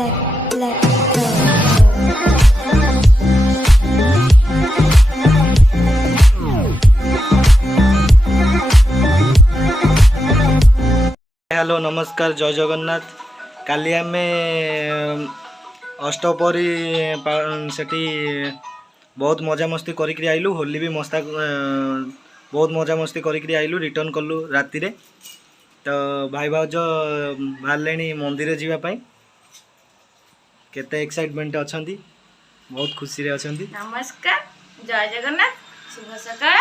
let go. Hello नमस्कार जय जगन्नाथ। काली आम अष्टपरी सेठी बहुत मजा मस्ती करिक आइलु। होली भी मस्ता बहुत मजा मस्ती करिक आइलु। रिटर्न कलु राति रे। तो भाई भाउज बाहर मंदिर जावाई केते एक्साइटमेंट अछंती, बहुत खुशी रे अछंती। नमस्कार जय जगन्नाथ शुभ सकाळ।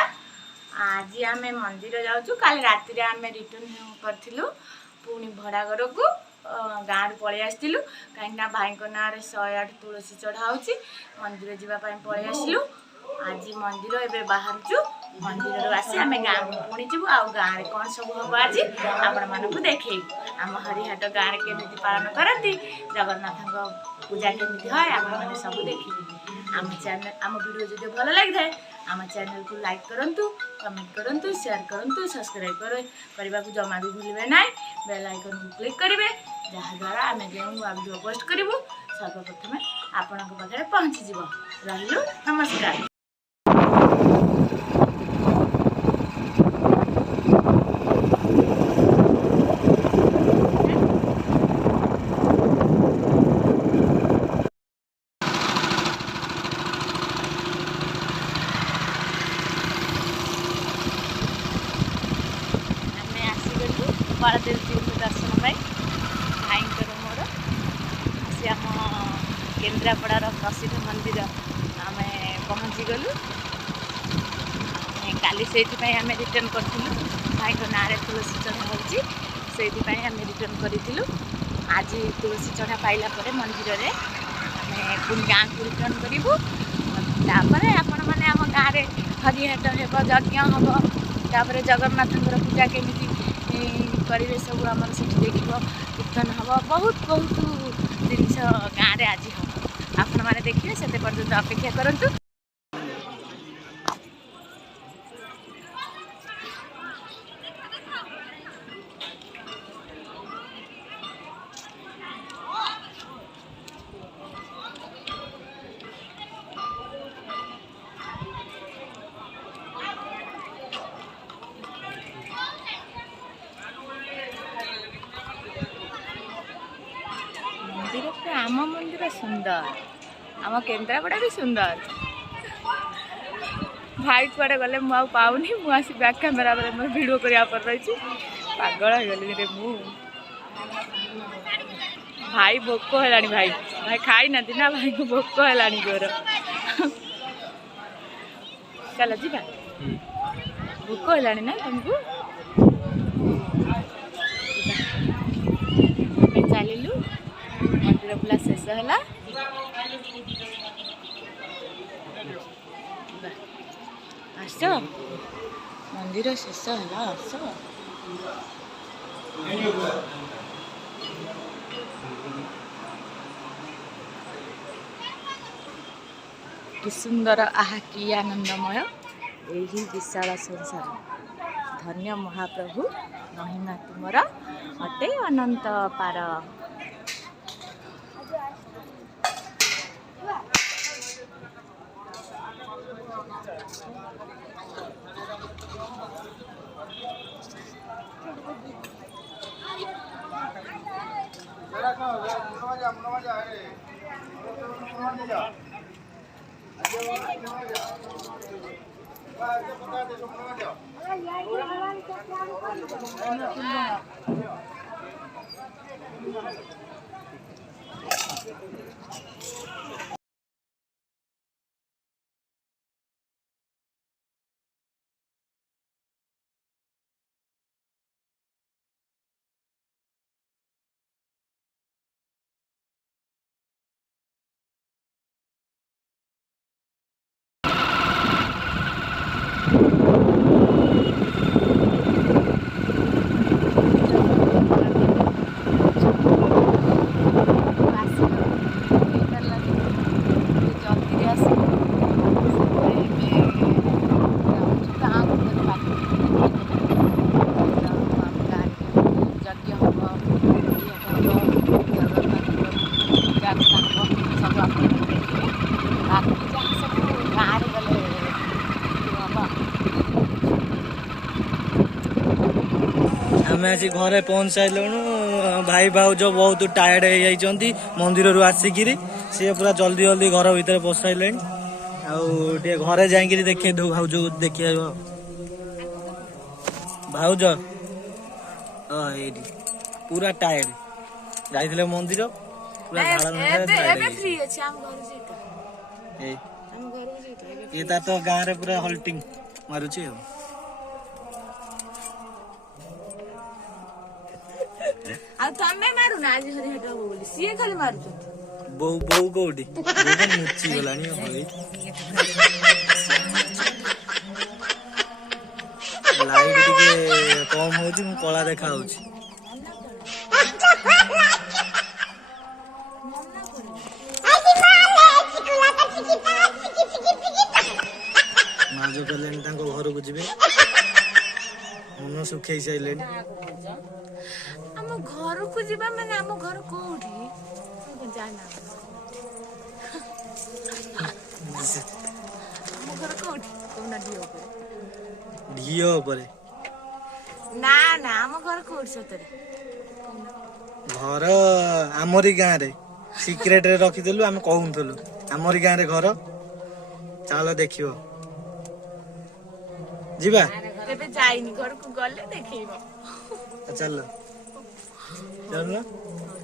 आज आम मंदिर जाऊँ। काल राति रे आम रिटर्न करथिलु पुणी भड़ा घर को गाँव पलि आसलु कहीं भाई ना 108 तुलसी चढ़ा मंदिर जावाई पलि आसलु। आज मंदिर एवं बाहरचु मंदिर आसी आम गाँव को पुणी जीवु। आ गाँव में कौन सब हम आज आपण मानक देखेबू। आम हरिहाट गाँव में केमी पालन करती जगन्नाथ पूजा केमी है आप सब देखिए। आम चैनल आम वीडियो जो भल लगी थाए आम चैनल को लाइक करंतु, कमेंट करंतु, शेयर करंतु, सब्सक्राइब करने को जमा भी भूलिए ना। बेल आइकन को क्लिक करेंगे जहाँद्वारा आम जो नुआ वीडियो पोस्ट करूँ सर्वप्रथम आपण पाखे पहुँची रही। नमस्कार। बलदेव जी को दर्शन पाई भाई मोर आसी आम केन्द्रापड़ार प्रसिद्ध मंदिर आम पहुँची गलु। काली से आम रिटर्न करूँ भाई ना तुलसी चढ़ा होती आम रिटर्न करूँ। आज तुलसी चढ़ा पाइला मंदिर में आम पुणी गाँ को रिटर्न करूँ। आपण मैंने आम गाँव में हरिहाट हम यज्ञ हम तापर जगन्नाथ पूजा केमी करेंगे सब आम देख कीर्तन हम बहुत बहुत जिनस गाँव में आज हम आपण मैंने देखिए से पर्यटन अपेक्षा करूँ। आम मंदिर सुंदर, आम केन्द्रापड़ा भी सुंदर। भाई कुआडे गले मु पाऊनी मुझे बैक कैमेरा वीडियो करने पर रही पागल हो गली रे मु। भाई भोक है भाई भाई खाई ना ना भाई को भोक है जोर। चल जा भोक है ना तुमको चलू मंदिर बुला शेष है आस मंदिर शेष है आस कि सुंदर आहा कि आनंदमय यही विशाल संसार। धन्य महाप्रभु महिमा तुमर अटे अनंत पार। आमे आसी घरे पहुंच साइलुणु भाई भाउज बहुत टायर्ड हो जाइछंती मंदिर रु आसिकिरी सी पूरा जल्दी जल्दी घर भीतर पसाइले आउ घरे जाइकिरी देखे दो भाउज देखिए भाउज एडी पूरा टायर्ड जाइथिले मंदिर पूरा फ्री अछि हम घर जेता ए हम घर जेता ये ता तो गां रे पूरा हल्टिंग मारुची हो आ तमे मारू ना आज हरि हटा बोली सीए खाली मारू बो बो कोडी बो मुच्ची गलानी होई लाइट टिके कम होची मु कला देखा होची माजो कलेन तांको घर को जिबे मन सुखै साइलेन हम घर को जीवा माने हम घर कोठी जाना हम घर कोठी कोना ढियो परे ना ना हम घर कोठी सतरे घर आमरी गाँ रे सिक्रेट रे रखी देलु हम कहउथलु आमरी गाँ रे घर चलो देखियो जीवा तेबे जाइनी घर को गले देखिबो चलो चलो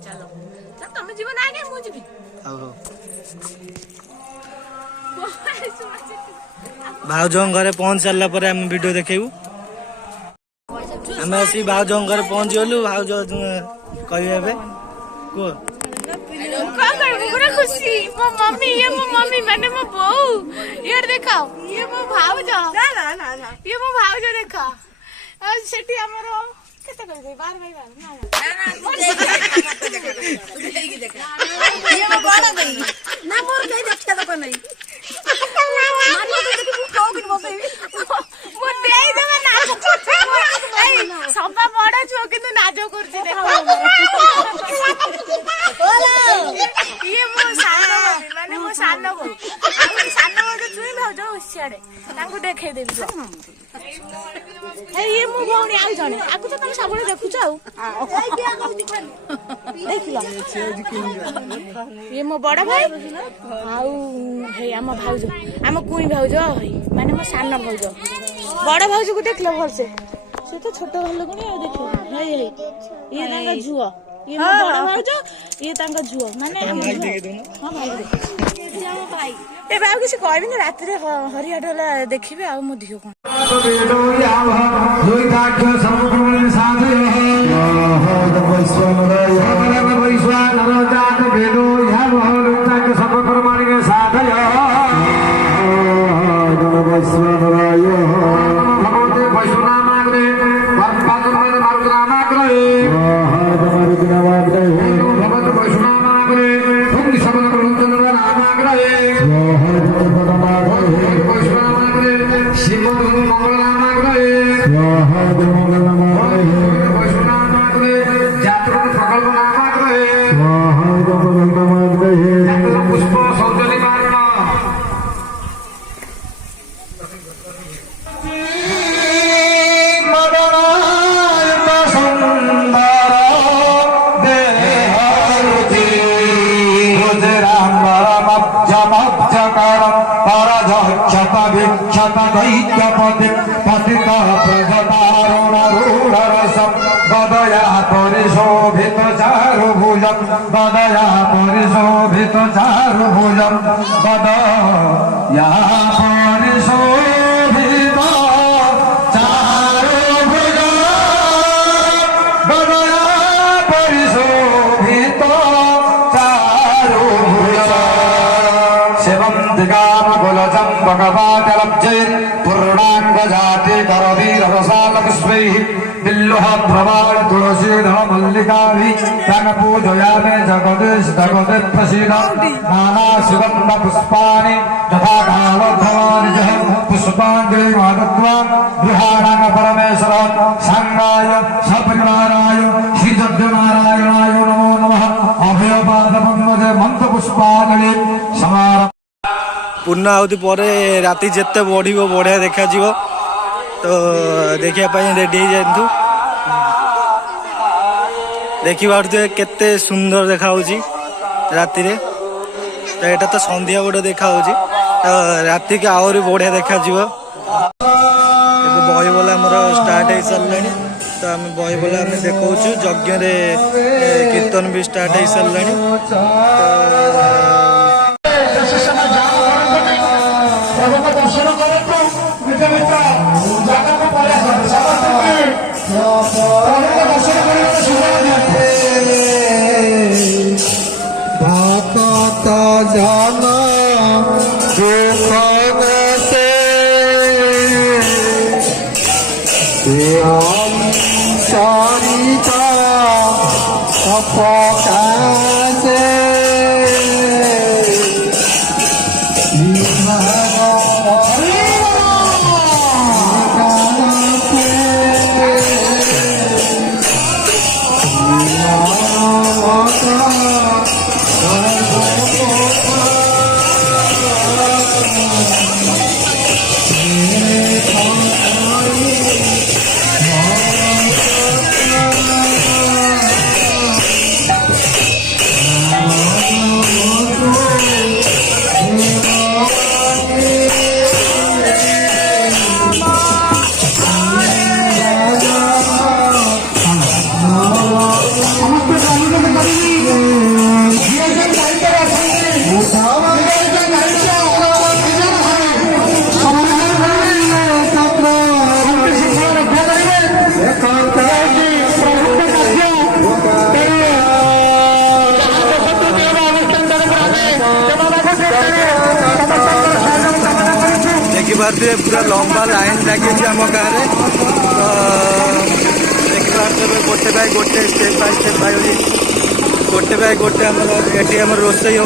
चलो चल तुम जीवन आगे मु जीवी हो भाउजों घरे पहुंच सारा पर हम वीडियो देखेबू हमें आसी भाउजों घरे पहुंच गलु भाउज कहबे को का करबो पूरा खुशी मो मम्मी माने मो बहू ये देखाओ ये मो भाउज ना ये मो भाउज देखा सेठी हमरो केते कर गई बार भाई बार ये मो बड़ा नहीं ना मोर कहीं देखता तो नहीं मानो तो देखि मु को बिन बसैबी मो देई देबे ना ए सबा बड़ा छो किंतु नाजो करछि देखो ये मो सानो माने मो सानो बो सानो बो छुई भाउज उसियाडे तांको देखे देबी ए ये मो भौणी आउ जणे आकु तो तमे सबले देखुछ आउ देखिला ये मो बड़ा भाई आउ हे आम भाउज आम कुई भाउज है माने मो सानो भाउज बड़ा भाउज को देखलो भलसे से तो छोट भालो कोनी आ देखियो हे ये तांगा झुआ ये मो बड़ा भाउज ये तांगा झुआ माने हम भाई देखे दोनो हां भाई ए भाउ किसी कहबी ना रात रे हरियाट होला देखिबे आ मो धियो कोन परिशोभित चारु भुजं बदया परिशोभित चारु भुजं बदया परिशोभित चारु भुजं सेवन्तिकाम कुलजं भगवाजलब्जे पूर्णांग जाति करवीर रसाल पुष्पैः बिल्लुह प्रवाल तुलसी धम मल्लिकाभि तन पूजयामि जगदीश जगदे प्रसीद नाना सुगंध पुष्पाणि तथा कालोद्धवानि जह पुष्पाञ्जलि मादत्वा गृहाणां परमेश्वर संगाय सपरिवाराय श्री नारायणाय नमो नमः अभयपाद पद्मजे मंत्र पुष्पाञ्जलि समार पूर्ण आहुति पर राति जिते बढ़िबो बढ़िया देखा जीवो तो देखिया रेडी हो जातु ଦେଖିପାରୁଥିବେ କେତେ ସୁନ୍ଦର ଦେଖାଯାଉଛି ରାତିରେ। ତ ଏଇଟା ତ ସନ୍ଧ୍ୟା ଗୋଟେ ଦେଖାଯାଉଛି, ତ ରାତିକି ଆହୁରି ବଢ଼ିଆ ଦେଖାଯିବ। ଏବେ ବହି ବୋଲା ଆମର ଷ୍ଟାର୍ଟ ହେଇସାରିଲାଣି, ତ ଆମେ ବହି ବୋଲା ଆମେ ଦେଖାଉଛୁ। ଯଜ୍ଞରେ କୀର୍ତ୍ତନ ବି ଷ୍ଟାର୍ଟ ହେଇସାରିଲାଣି। देखिपे पूरा लंबा लाइन लगी आम गाँव में। तो देखिपे गोटे बाय गोटे स्टेप बाय स्टेप गोटे बाय गोटे ये रोसई हो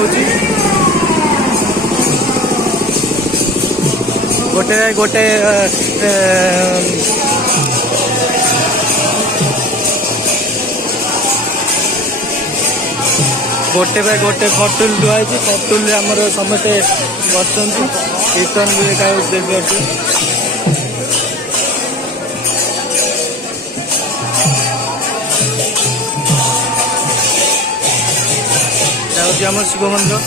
गोटे बाय गोटे गोटे बाय गोटे खटुल दुआई खटुल आमर समस्ते बस कीर्तन भी देखा आम शिव मंदिर।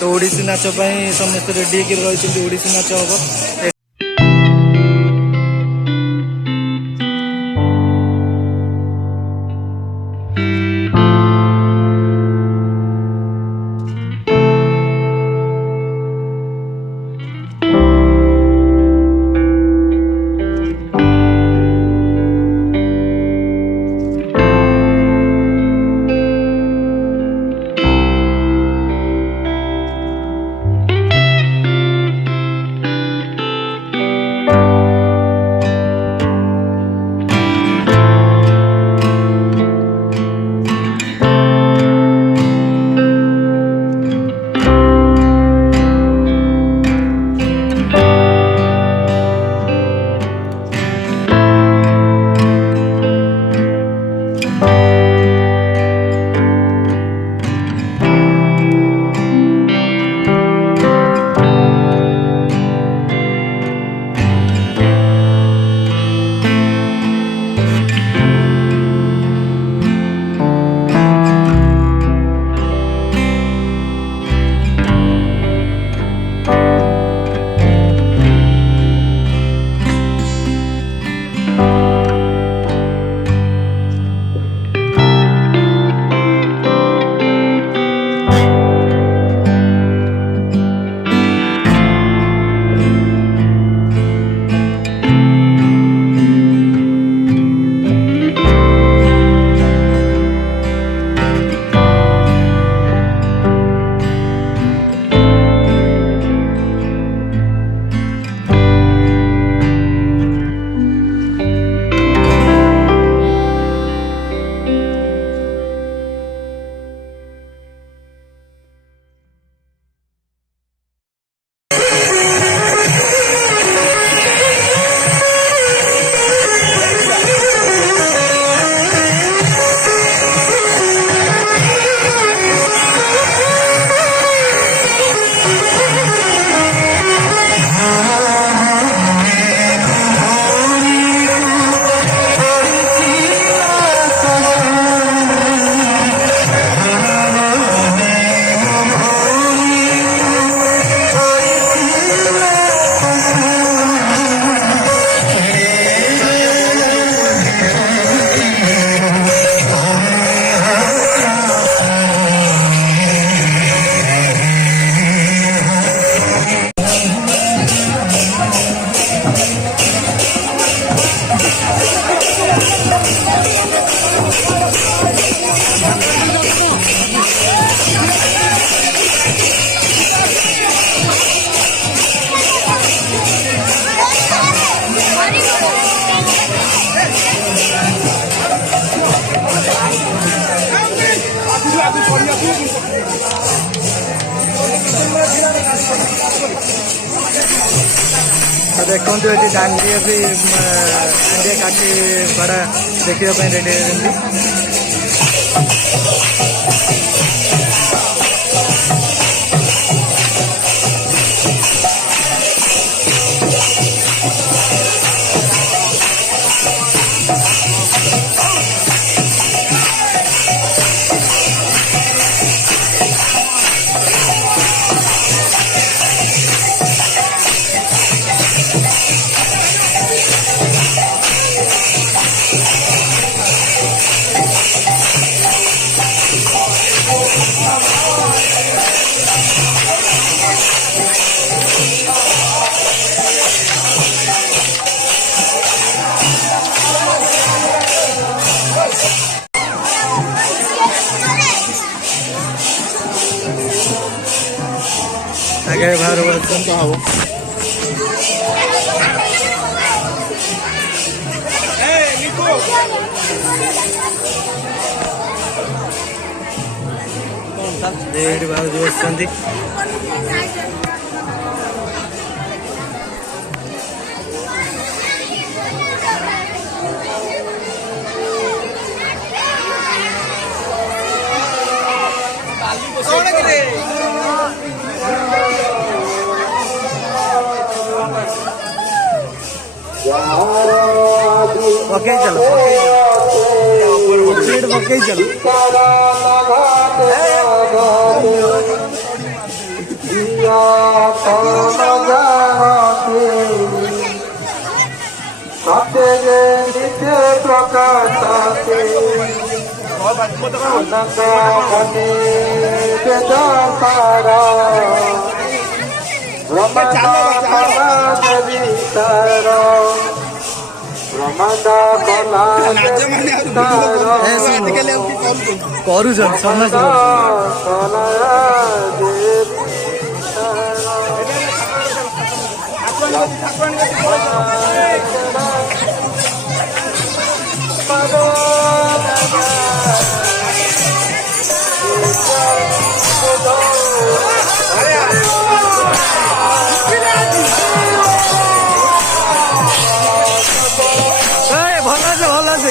तो ओडिसी नाच समस्त रेडी रही ओडिसी नाच हम। देखो ये डांडिया भी डांडिया काटी बड़ा देखा रेडी आगे बाहर हब बाहर बसती पके चलो पके चलो करू समझ भल से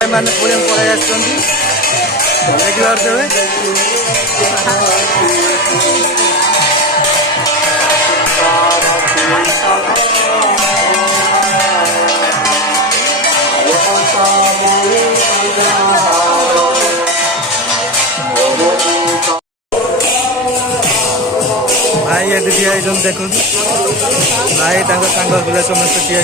मैंने पूरे पड़े भाई ये ठिया देखो भाई सांग पिला समस्त ठिया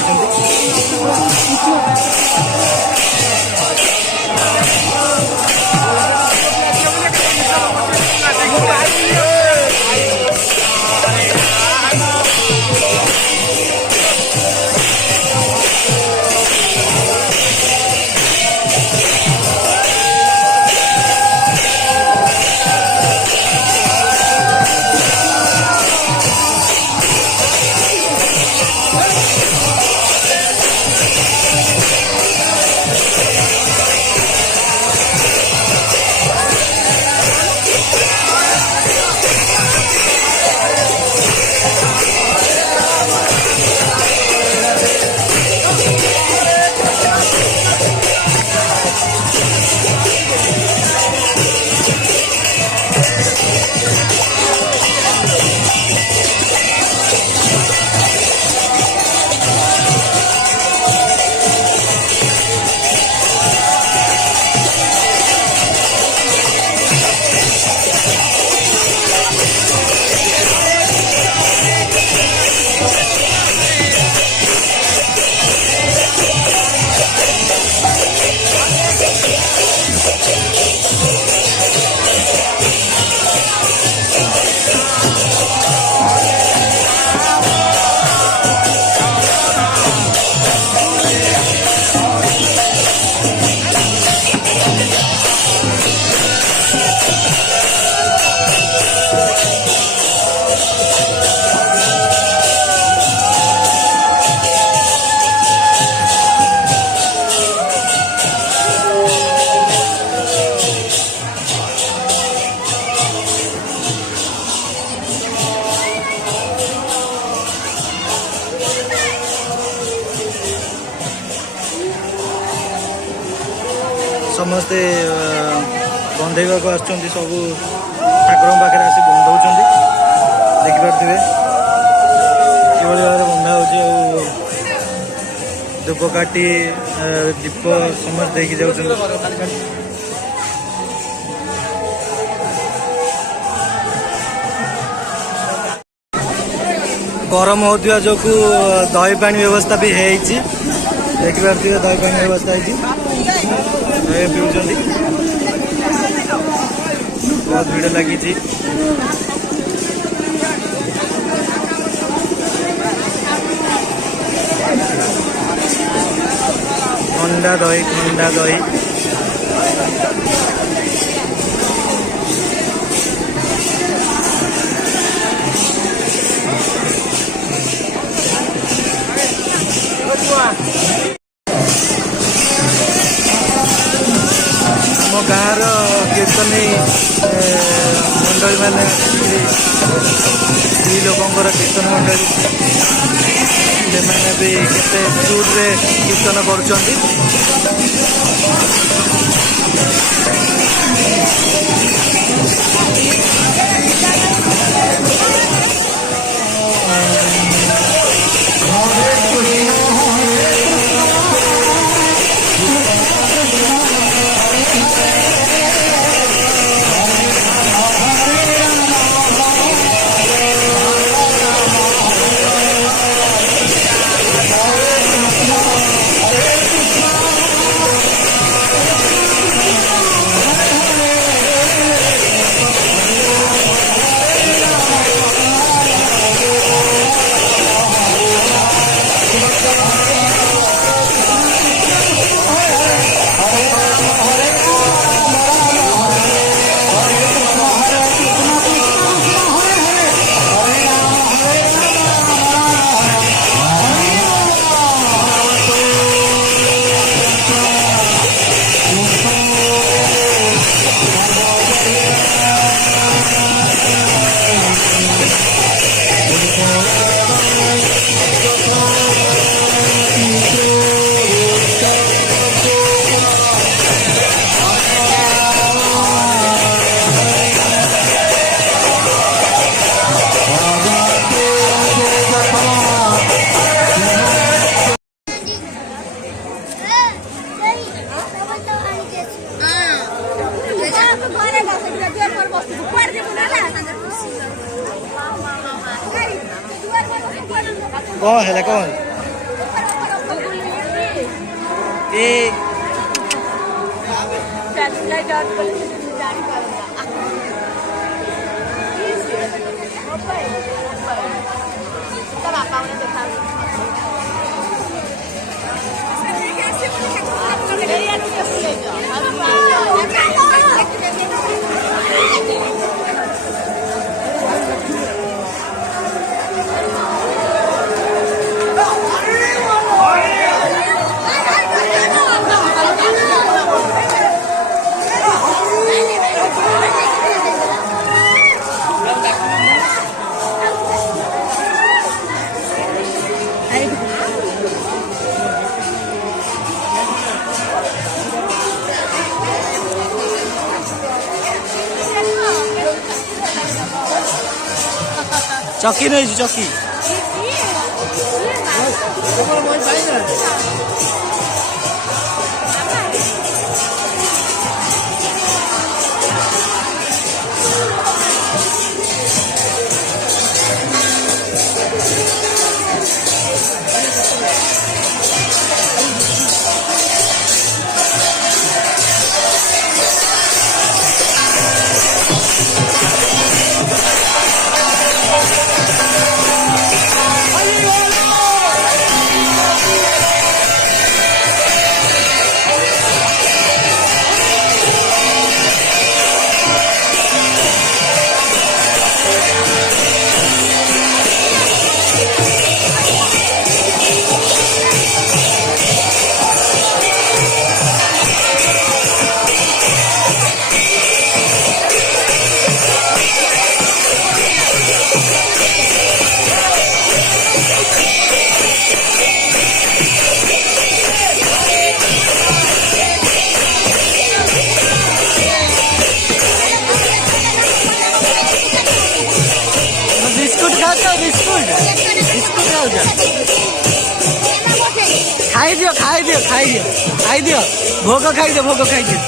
समस्ते बंधेवा को आसुँच सब ठाकुर पाखे आसी बंधौं देखिपे कि भाव बंधा हो धूपकाठी दीप समस्त देखी जाऊँ। गरम होता जो दही पानी व्यवस्था भी है देखिपे दही पानी व्यवस्था है पीछे बहुत भीड़ लगी। ठंडा दही आम गाँव कीर्तनी मंडली मैंने स्त्री लोकर कीर्तन मंडली से भी केते जूरे कीर्तन कर कौन है कौन ये चौकी नहीं चौकी ଖାଇଦିଅ ଖାଇଦିଅ ଖାଇଦିଅ ଖାଇଦିଅ ଭୋଗ ଖାଇଦିଅ ଭୋଗ ଖାଇଦିଅ।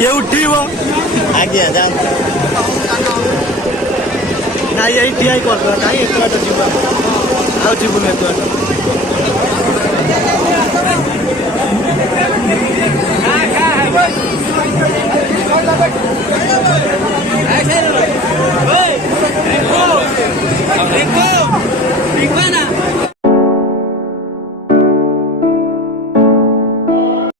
ये उठिब आज्ञा जान ना यही ठिया करद कहीं एत बाट जीव आउ जीवन एत बाट